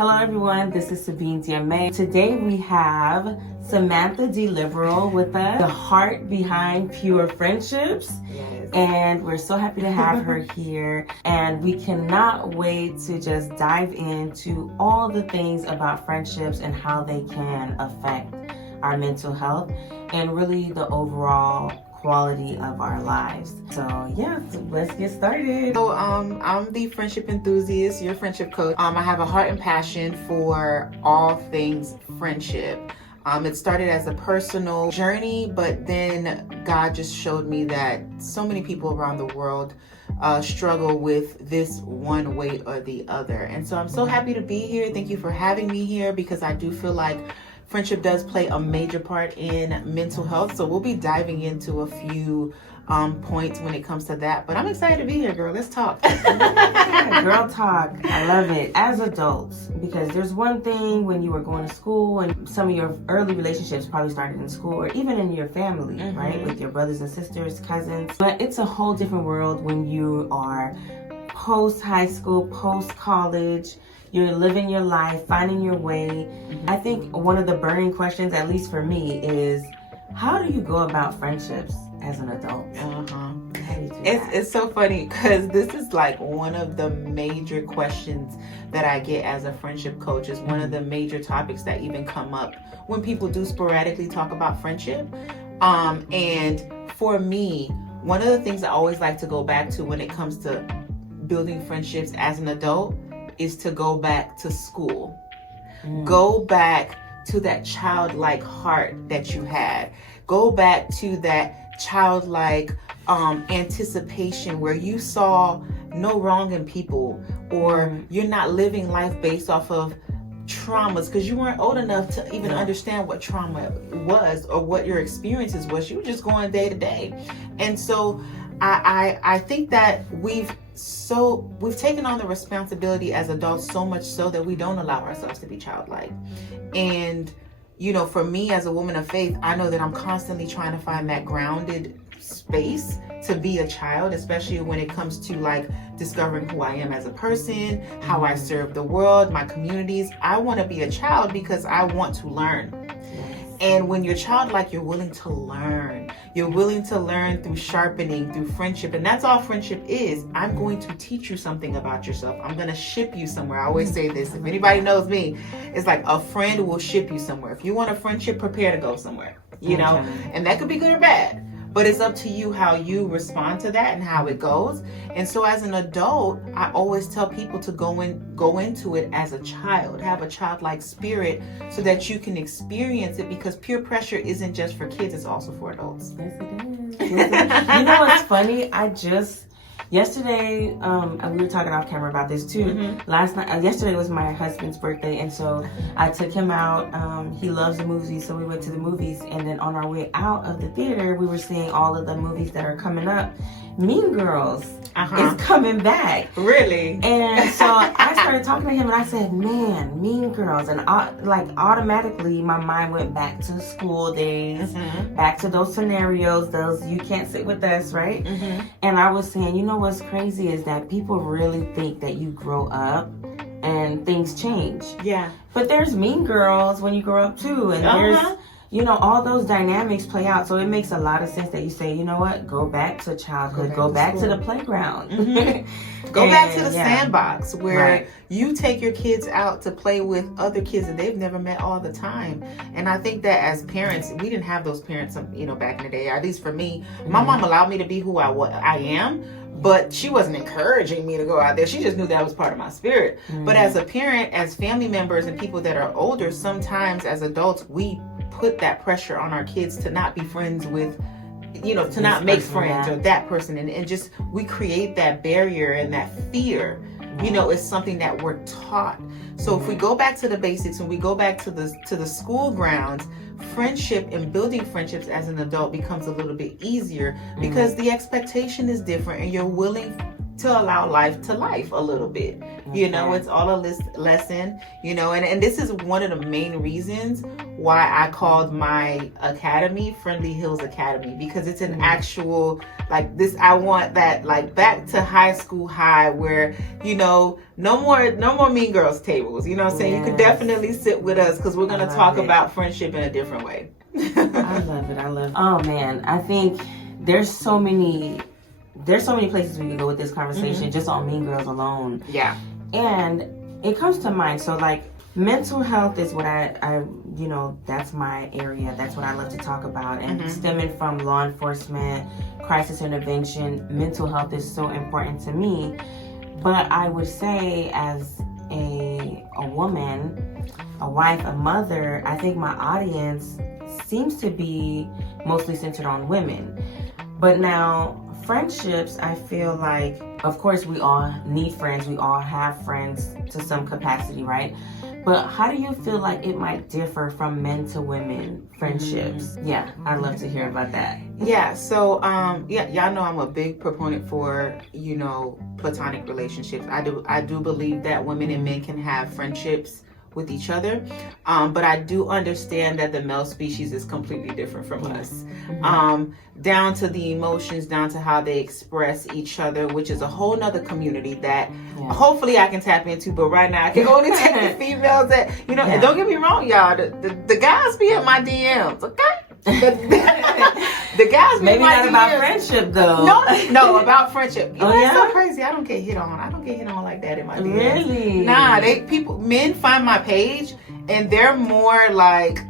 Hello everyone, this is Sabine Dieme. Today we have Samantha Liberal with us, the heart behind pure friendships. Yes. And we're so happy to have her here. And we cannot wait to just dive into all the things about friendships and how they can affect our mental health and really the overall quality of our lives. So let's get started. So I'm the friendship enthusiast, your friendship coach. I have a heart and passion for all things friendship. It started as a personal journey, but then God just showed me that so many people around the world struggle with this one way or the other. And so I'm so happy to be here. Thank you for having me here, because I do feel like friendship does play a major part in mental health. So we'll be diving into a few points when it comes to that. But I'm excited to be here, girl. Let's talk. Girl talk. I love it. As adults, because there's one thing when you were going to school and some of your early relationships probably started in school or even in your family, right? With your brothers and sisters, cousins. But it's a whole different world when you are post-high school, post-college. You're living your life, finding your way. I think one of the burning questions, at least for me, is how do you go about friendships as an adult? It's so funny, because this is like one of the major questions that I get as a friendship coach. Is one of the major topics that even come up when people do sporadically talk about friendship. And for me, one of the things I always like to go back to when it comes to building friendships as an adult is to go back to school. Go back to that childlike heart that you had. Go back to that childlike anticipation where you saw no wrong in people, or you're not living life based off of traumas because you weren't old enough to even understand what trauma was or what your experiences was. You were just going day to day. And so I think that we've taken on the responsibility as adults so much so that we don't allow ourselves to be childlike. And, for me as a woman of faith, I know that I'm constantly trying to find that grounded space to be a child, especially when it comes to like discovering who I am as a person, how I serve the world, my communities. I want to be a child because I want to learn. And when you're childlike, you're willing to learn. You're willing to learn through sharpening, through friendship. And that's all friendship is. I'm going to teach you something about yourself. I'm going to ship you somewhere. I always say this. If anybody knows me, it's like a friend will ship you somewhere. If you want a friendship, prepare to go somewhere, know, and that could be good or bad. But it's up to you how you respond to that and how it goes. And so as an adult, I always tell people to go into it as a child, have a childlike spirit so that you can experience it, because peer pressure isn't just for kids, it's also for adults. Yes, it is. You know what's funny? Yesterday, we were talking off camera about this too. Yesterday was my husband's birthday, and so I took him out. He loves the movies, so we went to the movies. And then on our way out of the theater, we were seeing all of the movies that are coming up. Mean Girls is coming back. Really? And so I started talking to him, and I said, "Man, Mean Girls!" And automatically, my mind went back to school days, back to those scenarios, those "you can't sit with us," right? And I was saying, what's crazy is that people really think that you grow up and things change. Yeah. But there's Mean Girls when you grow up too, and there's all those dynamics play out. So it makes a lot of sense that you say, go back to childhood, go back to the playground. Go back to the sandbox where you take your kids out to play with other kids that they've never met all the time. And I think that as parents, we didn't have those parents, back in the day. At least for me, my mom allowed me to be who I am, but she wasn't encouraging me to go out there. She just knew that was part of my spirit. But as a parent, as family members and people that are older, sometimes as adults, we put that pressure on our kids to not be friends with, to not make friends or that person. And just, we create that barrier and that fear, is something that we're taught. So if we go back to the basics and we go back to the school grounds, friendship and building friendships as an adult becomes a little bit easier because the expectation is different and you're willing to allow life to life a little bit. You know, it's all a lesson, you know, and this is one of the main reasons why I called my academy Friendly Hills Academy, because it's an actual, like this, I want that like back to high school high where, you know, no more mean girls tables, you know what I'm saying? You can definitely sit with us because we're going to talk about friendship in a different way. I love it. Oh man, I think there's so many places we can go with this conversation just on Mean Girls alone. Yeah. And it comes to mind. So like mental health is what I you know, that's my area. That's what I love to talk about. And stemming from law enforcement, crisis intervention, mental health is so important to me. But I would say as a woman, a wife, a mother, I think my audience seems to be mostly centered on women. But now friendships, I feel like, of course, we all need friends. We all have friends to some capacity, right? But how do you feel like it might differ from men to women friendships? Yeah, I'd love to hear about that. Yeah, so y'all know I'm a big proponent for, you know, platonic relationships. I do believe that women and men can have friendships with each other, but I do understand that the male species is completely different from us, down to the emotions, down to how they express each other, which is a whole nother community that hopefully I can tap into, but right now I can only take the females that, you know, and don't get me wrong, y'all, the guys be in my DMs, okay? The guys maybe not about friendship though. No, about friendship. You know, yeah? It's so crazy. I don't get hit on like that in my DMs. Really? Nah, men find my page and they're more like,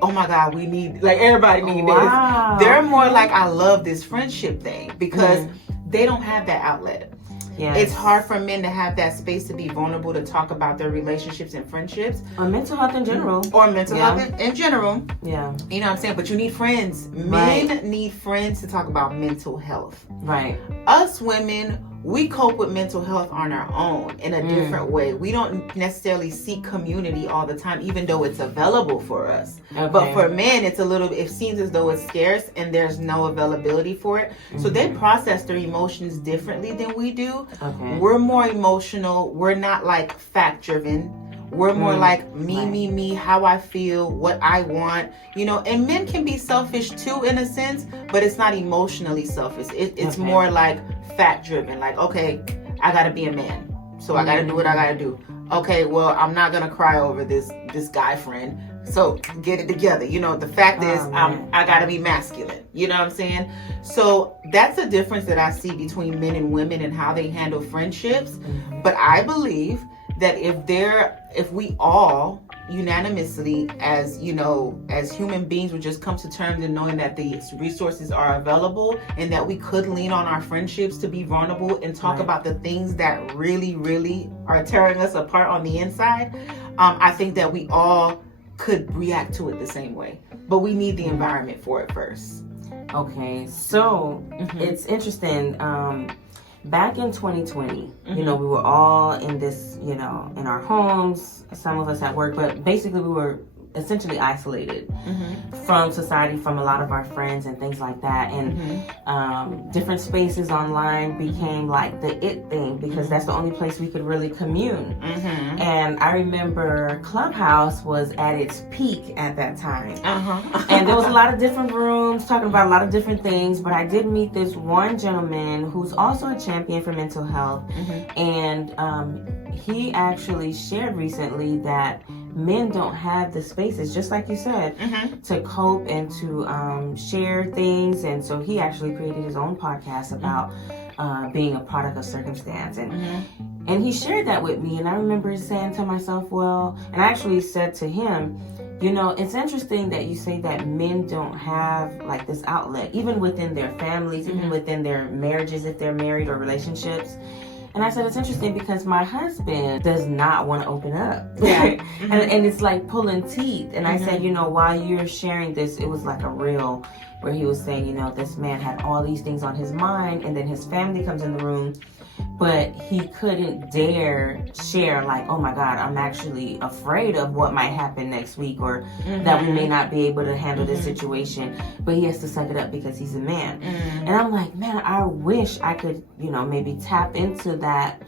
oh my God, we need, like everybody need this. They're more like, I love this friendship thing because they don't have that outlet. Yes. It's hard for men to have that space to be vulnerable, to talk about their relationships and friendships. Or mental health in general. Health in general. Yeah. You know what I'm saying? But you need friends. Men need friends to talk about mental health. Right. Us women, we cope with mental health on our own in a different way. We don't necessarily seek community all the time, even though it's available for us. Okay. But for men, it seems as though it's scarce and there's no availability for it. So they process their emotions differently than we do. Okay. We're more emotional. We're not like fact driven. We're more like me, how I feel, what I want, you know, and men can be selfish too in a sense, but it's not emotionally selfish. It's more like fact driven. Like, okay, I gotta be a man. So I gotta do what I gotta do. Okay, well, I'm not gonna cry over this guy friend. So get it together. You know, the fact is I gotta be masculine. You know what I'm saying? So that's a difference that I see between men and women and how they handle friendships. But I believe that if we all unanimously, as you know, as human beings, would just come to terms in knowing that the resources are available and that we could lean on our friendships to be vulnerable and talk about the things that really, really are tearing us apart on the inside, I think that we all could react to it the same way. But we need the environment for it first. Okay, so it's interesting. Back in 2020, you know, we were all in this, you know, in our homes, some of us at work, but basically we were essentially isolated from society, from a lot of our friends and things like that. And different spaces online became like the it thing because that's the only place we could really commune. And I remember Clubhouse was at its peak at that time. And there was a lot of different rooms talking about a lot of different things, but I did meet this one gentleman who's also a champion for mental health. And he actually shared recently that men don't have the spaces, just like you said, to cope and to share things. And so he actually created his own podcast about being a product of circumstance. And he shared that with me. And I remember saying to myself, well, and I actually said to him, you know, it's interesting that you say that men don't have like this outlet, even within their families, even within their marriages, if they're married or relationships. And I said, it's interesting because my husband does not want to open up. And it's like pulling teeth. And I said, you know, while you're sharing this, it was like a reel where he was saying, you know, this man had all these things on his mind. And then his family comes in the room but he couldn't dare share, like, oh my God, I'm actually afraid of what might happen next week, or that we may not be able to handle this situation. But he has to suck it up because he's a man. And I'm like, man, I wish I could, maybe tap into that,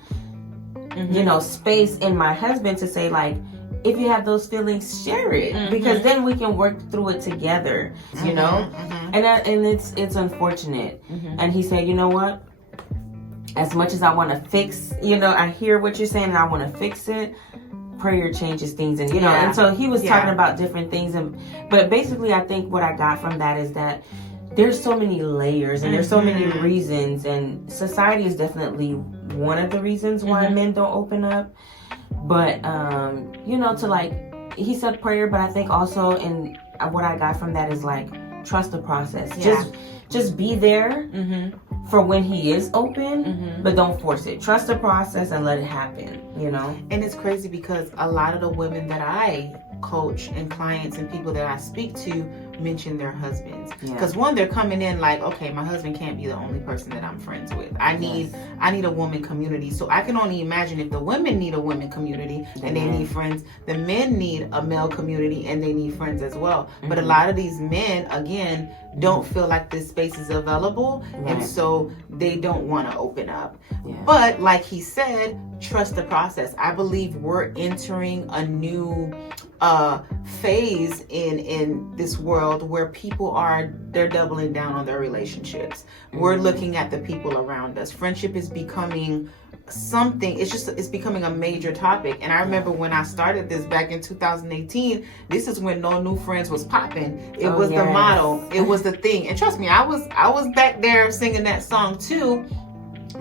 space in my husband to say, like, if you have those feelings, share it, because then we can work through it together, and it's unfortunate. And he said, you know what? As much as I want to fix, I hear what you're saying and I want to fix it, prayer changes things. And, and so he was talking about different things. But basically, I think what I got from that is that there's so many layers and there's so many reasons. And society is definitely one of the reasons why men don't open up. But, to like, he said prayer, but I think also, and what I got from that is like, trust the process. Just be there for when he is open, but don't force it. Trust the process and let it happen, And it's crazy because a lot of the women that I coach and clients and people that I speak to mention their husbands. Because one, they're coming in like, okay, my husband can't be the only person that I'm friends with. I need a woman community. So I can only imagine if the women need a women community and they need friends, the men need a male community and they need friends as well. But a lot of these men, again, don't feel like this space is available, and so they don't want to open up. But like he said, trust the process. I believe we're entering a new phase in this world where people they're doubling down on their relationships. We're looking at the people around us. Friendship is becoming something, it's becoming a major topic. And I remember when I started this back in 2018, this is when no new friends was popping. It was the motto, it was the thing. And trust me, I was back there singing that song too,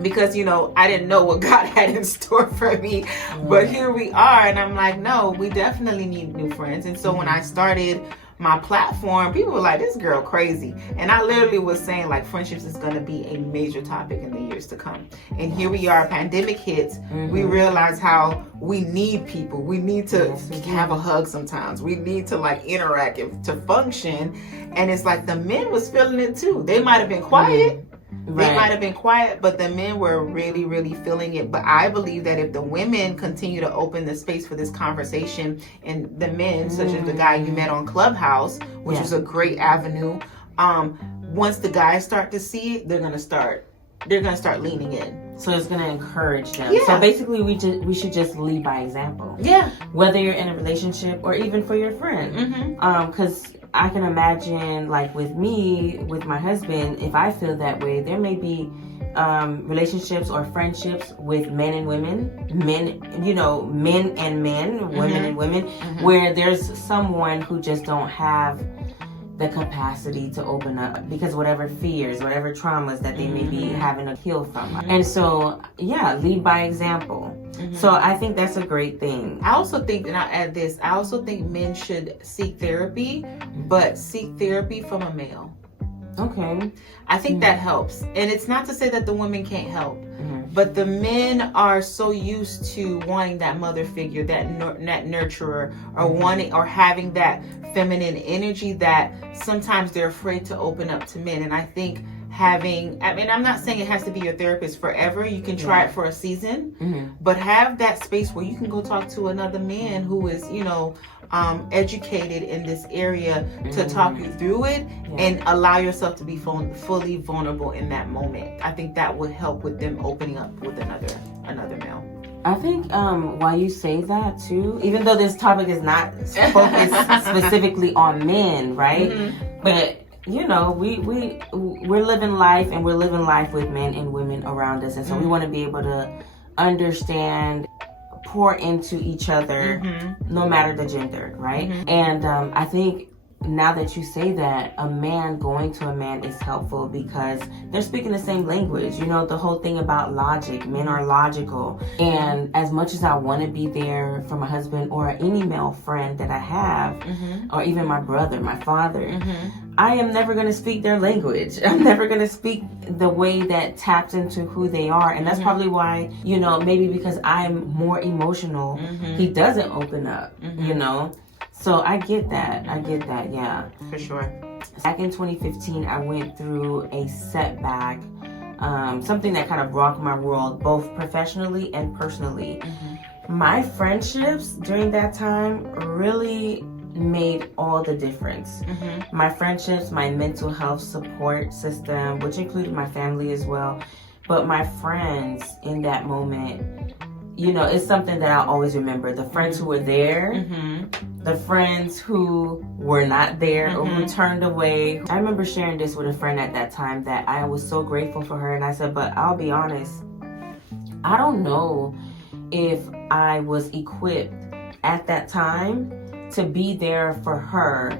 because I didn't know what God had in store for me. But here we are, and I'm like, no, we definitely need new friends. And so when I started my platform, people were like, this girl crazy. And I literally was saying, like, friendships is going to be a major topic in the years to come. And here we are, pandemic hits. We realize how we need people. We need to have a hug sometimes. We need to like interact to function. And it's like the men was feeling it too. They might have been quiet. They might have been quiet, but the men were really, really feeling it. But I believe that if the women continue to open the space for this conversation, and the men, such as the guy you met on Clubhouse, which was a great avenue, once the guys start to see it, they're gonna start leaning in. So it's gonna encourage them. So basically, we should just lead by example. Whether you're in a relationship or even for your friend, because I can imagine, like with me, with my husband, if I feel that way, there may be relationships or friendships with men and women, men and men, women and women, where there's someone who just don't have the capacity to open up because whatever fears, whatever traumas that they may be having to heal from. And so, lead by example. So I think that's a great thing. I also think, and I'll add this, I also think men should seek therapy, but seek therapy from a male. Okay. I think that helps. And it's not to say that the women can't help, but the men are so used to wanting that mother figure, that nurturer, or wanting or having that feminine energy that sometimes they're afraid to open up to men. And I think I'm not saying it has to be your therapist forever. You can try it for a season, but have that space where you can go talk to another man who is, educated in this area to talk you through it and allow yourself to be fully vulnerable in that moment. I think that would help with them opening up with another male. I think while you say that too, even though this topic is not focused specifically on men, right? But we're living life, and we're living life with men and women around us, and so we want to be able to understand, pour into each other, no matter the gender, right? And I think now that you say that, a man going to a man is helpful because they're speaking the same language. The whole thing about logic. Men are logical. And as much as I want to be there for my husband or any male friend that I have, or even my brother, my father, I am never going to speak their language. I'm never going to speak the way that taps into who they are. And that's probably why, maybe because I'm more emotional, he doesn't open up, So I get that, yeah. For sure. Back in 2015, I went through a setback something that kind of rocked my world, both professionally and personally. My friendships during that time really made all the difference. My friendships, my mental health support system, which included my family as well, but my friends in that moment, you know, it's something that I'll always remember. The friends who were there, the friends who were not there or who turned away. I remember sharing this with a friend at that time that I was so grateful for her, and I said, but I'll be honest, I don't know if I was equipped at that time to be there for her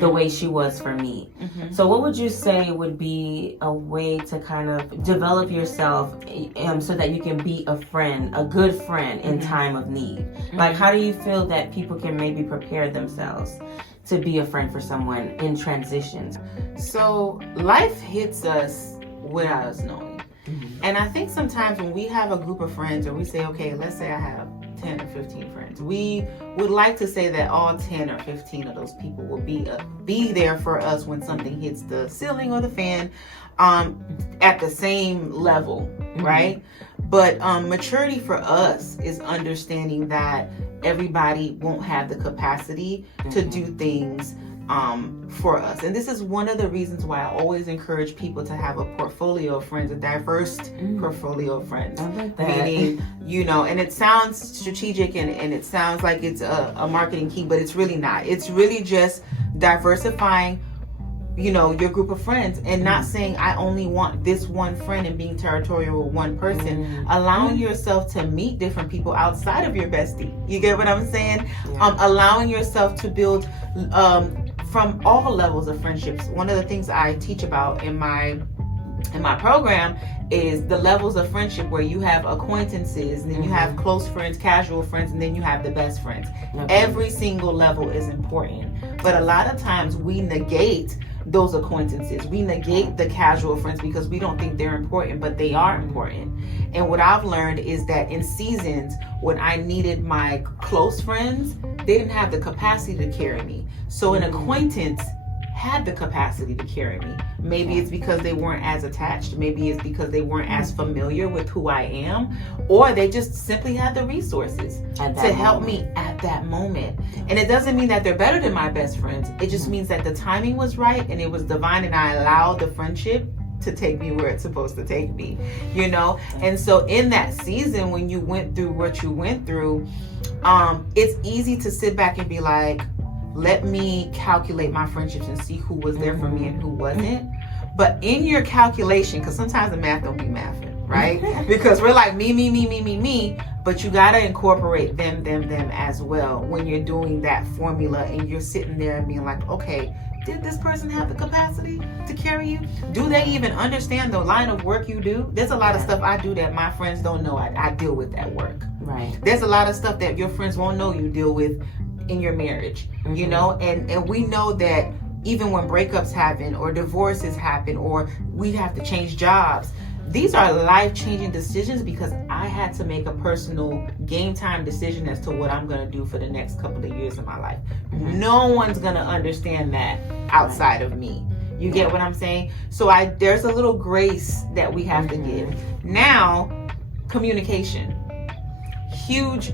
the way she was for me. So what would you say would be a way to kind of develop yourself so that you can be a friend, a good friend in time of need? Like, how do you feel that people can maybe prepare themselves to be a friend for someone in transitions? So life hits us without us knowing. And I think sometimes when we have a group of friends, or we say, okay, let's say I have 10 or 15 friends, we would like to say that all 10 or 15 of those people will be there for us when something hits the ceiling or the fan, at the same level, right? But maturity for us is understanding that everybody won't have the capacity to do things for us. And this is one of the reasons why I always encourage people to have a portfolio of friends, a diverse portfolio of friends. I like that. Meaning, you know, and it sounds strategic and it sounds like it's a marketing key, but it's really not. It's really just diversifying, you know, your group of friends, and not saying I only want this one friend and being territorial with one person. Allowing yourself to meet different people outside of your bestie. You get what I'm saying? Allowing yourself to build from all levels of friendships. One of the things I teach about in my program is the levels of friendship, where you have acquaintances, and then you have close friends, casual friends, and then you have the best friends. Every single level is important, but a lot of times we negate those acquaintances. We negate the casual friends because we don't think they're important, but they are important. And what I've learned is that in seasons when I needed my close friends, they didn't have the capacity to carry me. So an acquaintance had the capacity to carry me. Maybe it's because they weren't as attached. Maybe it's because they weren't as familiar with who I am, or they just simply had the resources to help me at that moment. And it doesn't mean that they're better than my best friends. It just means that the timing was right and it was divine, and I allowed the friendship to take me where it's supposed to take me, you know? And so in that season, when you went through what you went through, it's easy to sit back and be like, let me calculate my friendships and see who was there for me and who wasn't. But in your calculation, because sometimes the math don't be mathing, right? Because we're like me, but you gotta incorporate them as well when you're doing that formula, and you're sitting there and being like, okay, did this person have the capacity to carry you? Do they even understand the line of work you do? There's a lot of stuff I do that my friends don't know I deal with at work. Right. There's a lot of stuff that your friends won't know you deal with in your marriage, you know, and we know that even when breakups happen or divorces happen or we have to change jobs, these are life-changing decisions because I had to make a personal game time decision as to what I'm going to do for the next couple of years of my life. No one's going to understand that outside of me. You get what I'm saying? So there's a little grace that we have to give. Now, communication. Huge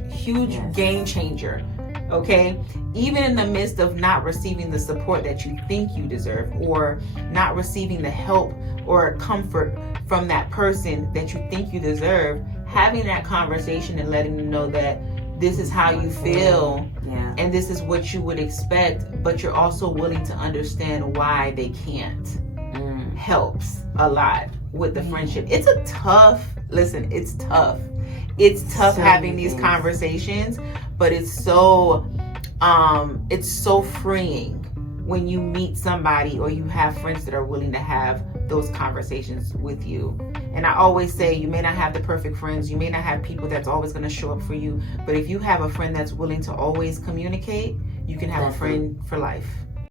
game changer. Okay, even in the midst of not receiving the support that you think you deserve, or not receiving the help or comfort from that person that you think you deserve, having that conversation and letting them know that this is how you feel and this is what you would expect, but you're also willing to understand why they can't, helps a lot with the friendship. It's tough having these conversations, but it's so freeing when you meet somebody or you have friends that are willing to have those conversations with you. And I always say, you may not have the perfect friends, you may not have people that's always going to show up for you, but if you have a friend that's willing to always communicate, you can have a friend for life.